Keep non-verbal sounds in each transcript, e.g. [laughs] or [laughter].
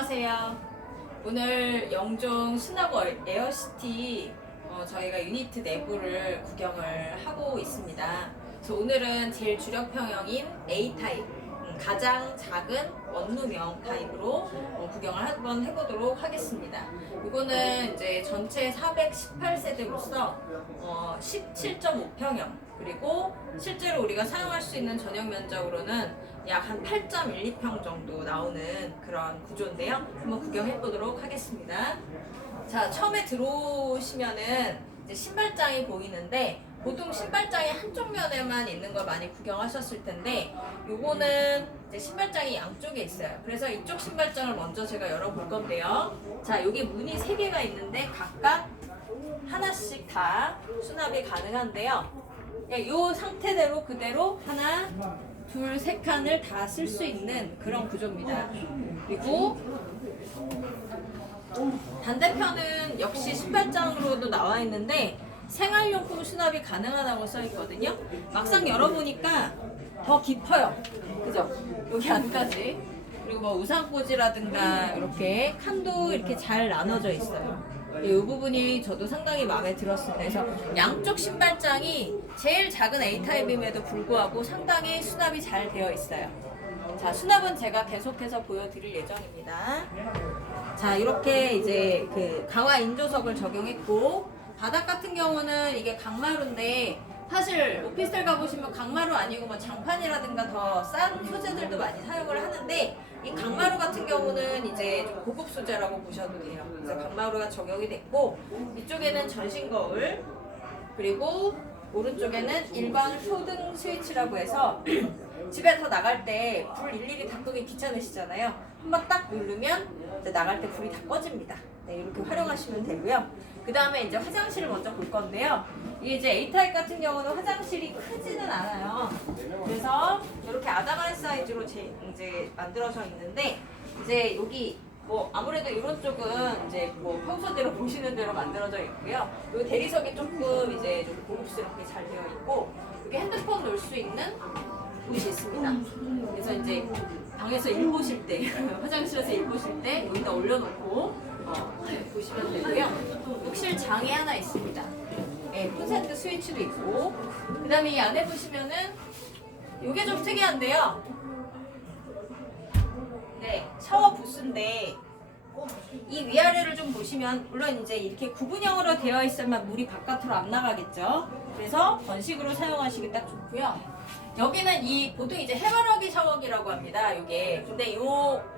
안녕하세요. 오늘 영종 신화고 에어시티 어, 저희가 유니트 내부를 구경을 하고 있습니다. 그래서 오늘은 제일 주력 평형인 A 타입, 음, 가장 작은 원룸형 타입으로 어, 구경을 한번 해보도록 하겠습니다. 이거는 이제 전체 418세대로서 어, 17.5평형 그리고 실제로 우리가 사용할 수 있는 전용 면적으로는 약 한 8.12평 정도 나오는 그런 구조인데요. 한번 구경해 보도록 하겠습니다. 자, 처음에 들어오시면은 신발장이 보이는데 보통 신발장이 한쪽 면에만 있는 걸 많이 구경하셨을 텐데 요거는 이제 신발장이 양쪽에 있어요. 그래서 이쪽 신발장을 먼저 제가 열어볼 건데요. 자, 여기 문이 세 개가 있는데 각각 하나씩 다 수납이 가능한데요. 요 상태대로 그대로 하나, 둘, 세 칸을 다 쓸 수 있는 그런 구조입니다. 그리고 반대편은 역시 신발장으로도 나와 있는데 생활용품 수납이 가능하다고 써 있거든요. 막상 열어보니까 더 깊어요. 그죠? 여기 안까지. 그리고 뭐 우산꽂이라든가 이렇게 칸도 이렇게 잘 나눠져 있어요. 이 부분이 저도 상당히 마음에 들었습니다. 그래서 양쪽 신발장이 제일 작은 A타입임에도 불구하고 상당히 수납이 잘 되어 있어요. 자, 수납은 제가 계속해서 보여드릴 예정입니다. 자, 이렇게 이제 그 강화 인조석을 적용했고, 바닥 같은 경우는 이게 강마루인데, 사실 오피스텔 가보시면 강마루 아니고 뭐 장판이라든가 더 싼 소재들도 많이 사용을 하는데, 이 강마루 같은 경우는 이제 좀 고급 소재라고 보셔도 돼요. 그래서 강마루가 적용이 됐고, 이쪽에는 전신 거울, 그리고 오른쪽에는 일반 효등 스위치라고 해서 [clears throat] 집에 더 나갈 때 불 일일이 다 끄기 귀찮으시잖아요. 한번 딱 누르면 이제 나갈 때 불이 다 꺼집니다. 네, 이렇게 활용하시면 되고요. 그 다음에 이제 화장실을 먼저 볼 건데요. 이게 이제 A타입 같은 경우는 화장실이 크지는 않아요. 그래서 이렇게 아담한 사이즈로 제, 이제 만들어져 있는데 이제 여기 뭐 아무래도 이런 쪽은 이제 뭐 평소대로 보시는 대로 만들어져 있고요. 이 대리석이 조금 이제 좀 고급스럽게 잘 되어 있고 여기 핸드폰 놓을 수 있는 곳이 있습니다. 그래서 이제 방에서 일 보실 때 [laughs] 화장실에서 일 보실 때 여기다 올려놓고 어, 보시면 되고요. 욕실 장이 하나 있습니다. 네, 콘센트 스위치도 있고 그 다음에 이 안에 보시면은 이게 좀 특이한데요. 네, 샤워 부스인데 이 위아래를 좀 보시면 물론 이제 이렇게 구분형으로 되어 있으면 물이 바깥으로 안 나가겠죠. 그래서 건식으로 사용하시기 딱 좋고요. 여기는 이 보통 이제 해바라기 샤워기라고 합니다. 이게 근데 이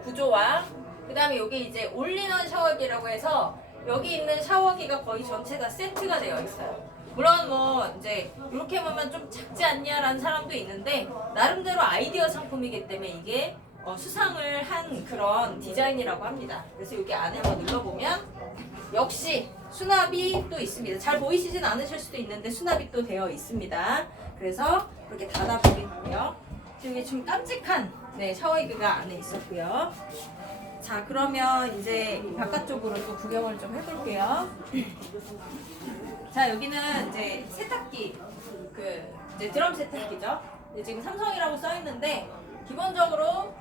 구조와 그 다음에 여기 이제 올리는 샤워기라고 해서 여기 있는 샤워기가 거의 전체 다 세트가 되어 있어요. 물론 뭐 이제 이렇게 보면 좀 작지 않냐라는 사람도 있는데 나름대로 아이디어 상품이기 때문에 이게 어, 수상을 한 그런 디자인이라고 합니다. 그래서 여기 안에 한번 눌러보면 역시 수납이 또 있습니다. 잘 보이시진 않으실 수도 있는데 수납이 또 되어 있습니다. 그래서 이렇게 닫아보겠고요. 여기 좀 깜찍한 네, 샤워기가 안에 있었고요. 자 그러면 이제 이 바깥쪽으로 또 구경을 좀 해볼게요. 자 여기는 이제 세탁기 그 이제 드럼 세탁기죠. 지금 삼성이라고 써 있는데 기본적으로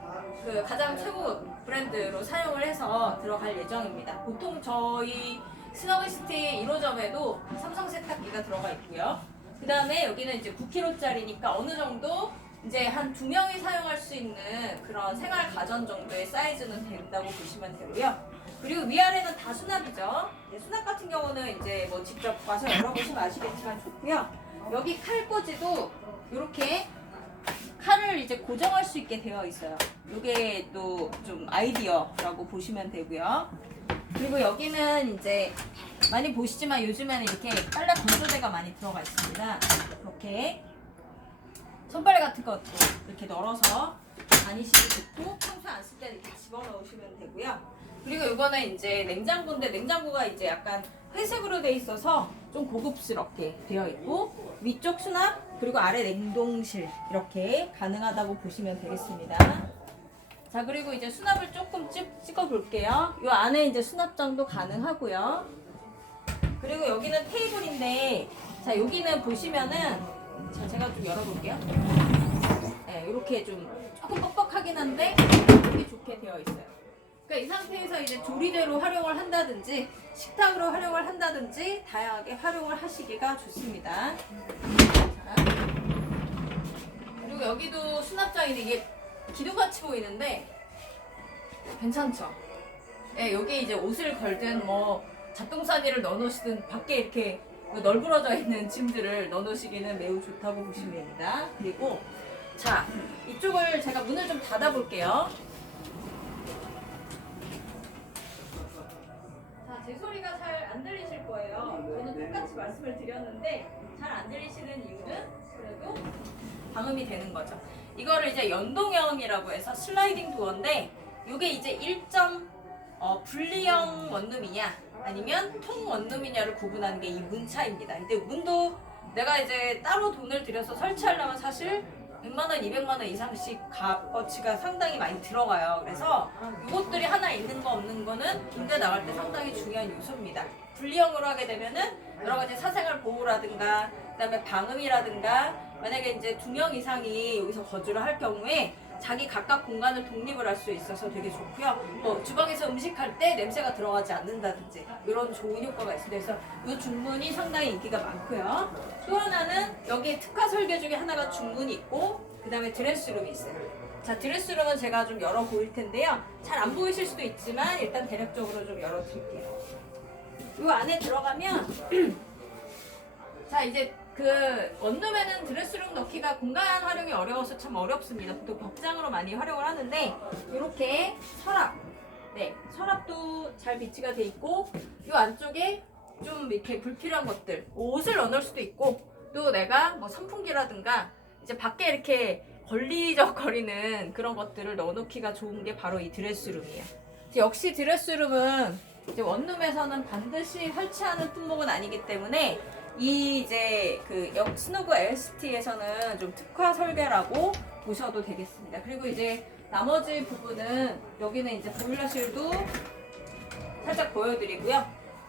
그 가장 최고 브랜드로 사용을 해서 들어갈 예정입니다. 보통 저희 스노우시티 1호점에도 삼성 세탁기가 들어가 있고요. 그 다음에 여기는 이제 9kg짜리니까 어느 정도 이제 한 두 명이 사용할 수 있는 그런 생활 가전 정도의 사이즈는 된다고 보시면 되고요. 그리고 위아래는 다 수납이죠. 네, 수납 같은 경우는 이제 뭐 직접 와서 열어보시면 아시겠지만 좋고요. 여기 칼꽂이도 이렇게 칼을 이제 고정할 수 있게 되어 있어요. 이게 또 좀 아이디어라고 보시면 되고요. 그리고 여기는 이제 많이 보시지만 요즘에는 이렇게 빨래 건조대가 많이 들어가 있습니다. 이렇게 손빨래 같은 것도 이렇게 널어서 다니시기 좋고 평소에 안 쓸 때는 이렇게 집어넣으시면 되고요. 그리고 이거는 이제 냉장고인데 냉장고가 이제 약간 회색으로 돼 있어서 좀 고급스럽게 되어 있고 위쪽 수납 그리고 아래 냉동실 이렇게 가능하다고 보시면 되겠습니다. 자 그리고 이제 수납을 조금 찍, 찍어 볼게요. 이 안에 이제 수납장도 가능하고요. 그리고 여기는 테이블인데 자 여기는 보시면은 자 제가 좀 열어볼게요. 네, 이렇게 좀 조금 뻑뻑하긴 한데 보기 좋게 되어 있어요. 그러니까 이 상태에서 이제 조리대로 활용을 한다든지 식탁으로 활용을 한다든지 다양하게 활용을 하시기가 좋습니다. 자. 그리고 여기도 수납장인데 이게 기둥같이 보이는데 괜찮죠? 예, 여기 이제 옷을 걸든 뭐 잡동사니를 넣어놓으시든 밖에 이렇게 널브러져 있는 짐들을 넣어놓으시기는 매우 좋다고 보시면 됩니다. 그리고 자 이쪽을 제가 문을 좀 닫아볼게요. 자, 제 소리가 잘 안 들리실 거예요. 저는 똑같이 말씀을 드렸는데 잘 안 들리시는 이유는 그래도 방음이 되는 거죠. 이거를 이제 연동형이라고 해서 슬라이딩 도어인데 이게 이제 1점 어, 분리형 원룸이냐 아니면 통 원룸이냐를 구분하는 게 이 문 차이입니다. 근데 문도 내가 이제 따로 돈을 들여서 설치하려면 사실 100만 원, 200만 원 이상씩 값어치가 상당히 많이 들어가요. 그래서 이것들이 하나 있는 거 없는 거는 임대 나갈 때 상당히 중요한 요소입니다. 분리형으로 하게 되면은 여러 가지 사생활 보호라든가 그다음에 방음이라든가 만약에 이제 두 명 이상이 여기서 거주를 할 경우에 자기 각각 공간을 독립을 할 수 있어서 되게 좋고요. 뭐 주방에서 음식할 때 냄새가 들어가지 않는다든지 이런 좋은 효과가 있습니다. 그래서 이 중문이 상당히 인기가 많고요. 또 하나는 여기에 특화 설계 중에 하나가 중문이 있고 그 다음에 드레스룸이 있어요. 자 드레스룸은 제가 좀 열어 보일 텐데요. 잘 안 보이실 수도 있지만 일단 대략적으로 좀 열어 드릴게요. 이 안에 들어가면 [clears throat] 자 이제 그 원룸에는 드레스룸 넣기가 공간 활용이 어려워서 참 어렵습니다. 보통 벽장으로 많이 활용을 하는데 이렇게 서랍, 네 서랍도 잘 비치가 돼 있고 이 안쪽에 좀 이렇게 불필요한 것들 옷을 넣어놓을 수도 있고 또 내가 뭐 선풍기라든가 이제 밖에 이렇게 걸리적거리는 그런 것들을 넣어놓기가 좋은 게 바로 이 드레스룸이에요. 역시 드레스룸은 원룸에서는 반드시 설치하는 품목은 아니기 때문에 이 이제 그 역- 스노브 LST에서는 좀 특화 설계라고 보셔도 되겠습니다. 그리고 이제 나머지 부분은 여기는 이제 보일러실도 살짝 보여드리고요.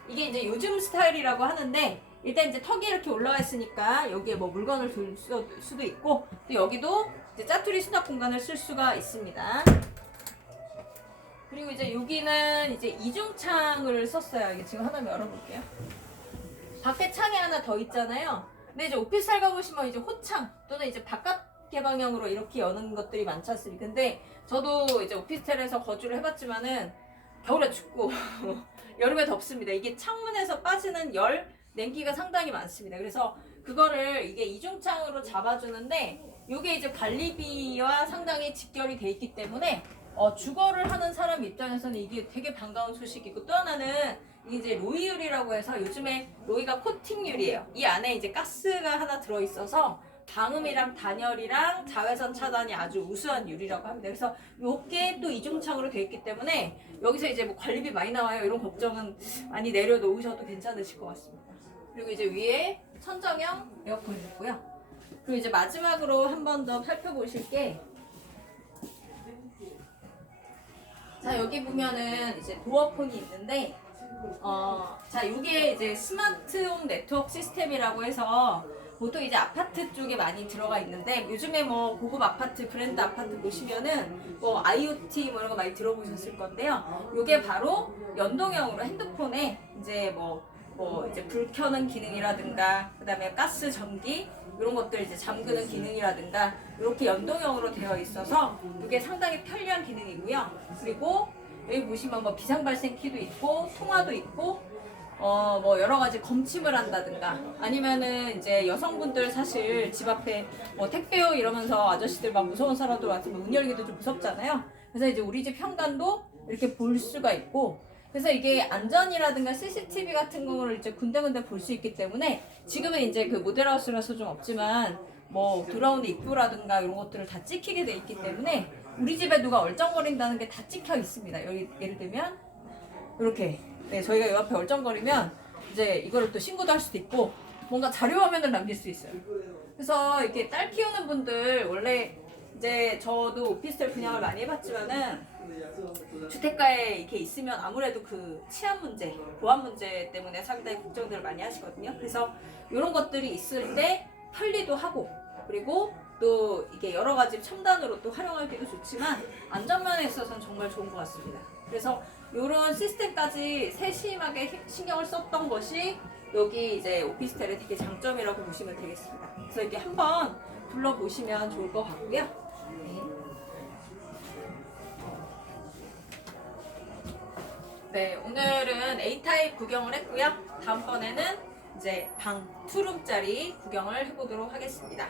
이게 이제 요즘 스타일이라고 하는데 일단 이제 턱이 이렇게 올라와 있으니까 여기에 뭐 물건을 둘 수- 수도 있고 또 여기도 이제 짜투리 수납 공간을 쓸 수가 있습니다. 그리고 이제 여기는 이제 이중창을 썼어요. 이게 지금 하나 열어볼게요. 밖에 창이 하나 더 있잖아요. 근데 이제 오피스텔 가보시면 이제 호창 또는 이제 바깥 개방형으로 이렇게 여는 것들이 많지 않습니까? 근데 저도 이제 오피스텔에서 거주를 해봤지만은 겨울에 춥고 [laughs] 여름에 덥습니다. 이게 창문에서 빠지는 열, 냉기가 상당히 많습니다. 그래서 그거를 이게 이중창으로 잡아주는데 이게 이제 관리비와 상당히 직결이 돼 있기 때문에 어, 주거를 하는 사람 입장에서는 이게 되게 반가운 소식이고 또 하나는 이제 로이율이라고 해서 요즘에 로이가 코팅율이에요. 이 안에 이제 가스가 하나 들어있어서 방음이랑 단열이랑 자외선 차단이 아주 우수한 유리라고 합니다. 그래서 요게 또 이중창으로 되어 있기 때문에 여기서 이제 뭐 관리비 많이 나와요 이런 걱정은 많이 내려놓으셔도 괜찮으실 것 같습니다. 그리고 이제 위에 천정형 에어컨이 있고요. 그리고 이제 마지막으로 한 번 더 살펴보실 게 자 여기 보면은 이제 도어폰이 있는데 어, 자, 이게 이제 스마트홈 네트워크 시스템이라고 해서 보통 이제 아파트 쪽에 많이 들어가 있는데 요즘에 뭐 고급 아파트, 브랜드 아파트 보시면은 뭐 IoT 뭐 이런 거 많이 들어보셨을 건데요. 이게 바로 연동형으로 핸드폰에 이제 뭐, 뭐 이제 불 켜는 기능이라든가 그다음에 가스 전기 이런 것들 이제 잠그는 기능이라든가 이렇게 연동형으로 되어 있어서 이게 상당히 편리한 기능이고요. 그리고 여기 보시면 뭐 비상 발생 키도 있고 통화도 있고 어 뭐 여러 가지 검침을 한다든가 아니면은 이제 여성분들 사실 집 앞에 뭐 택배요 이러면서 아저씨들 막 무서운 사람들 와서 뭐문 열기도 좀 무섭잖아요. 그래서 이제 우리 집 현관도 이렇게 볼 수가 있고 그래서 이게 안전이라든가 CCTV 같은 거를 이제 군데군데 볼 수 있기 때문에 지금은 이제 그 모델하우스라서 좀 없지만 뭐 들어오는 입구라든가 이런 것들을 다 찍히게 돼 있기 때문에 우리 집에 누가 얼쩡거린다는 게 다 찍혀 있습니다. 여기 예를 들면 이렇게 네, 저희가 이 앞에 얼쩡거리면 이제 이거를 또 신고도 할 수도 있고 뭔가 자료 화면을 남길 수 있어요. 그래서 이렇게 딸 키우는 분들 원래 이제 저도 오피스텔 분양을 많이 해봤지만은 주택가에 이렇게 있으면 아무래도 그 치안 문제, 보안 문제 때문에 상당히 걱정들을 많이 하시거든요. 그래서 이런 것들이 있을 때 편리도 하고 그리고 또 이게 여러 가지 첨단으로 또 활용하기도 좋지만 안전면에 있어서는 정말 좋은 것 같습니다. 그래서 이런 시스템까지 세심하게 히- 신경을 썼던 것이 여기 이제 오피스텔의 되게 장점이라고 보시면 되겠습니다. 그래서 이렇게 한번 둘러보시면 좋을 것 같고요. 네. 네, 오늘은 A타입 구경을 했고요. 다음번에는 이제 방 투룸짜리 구경을 해보도록 하겠습니다.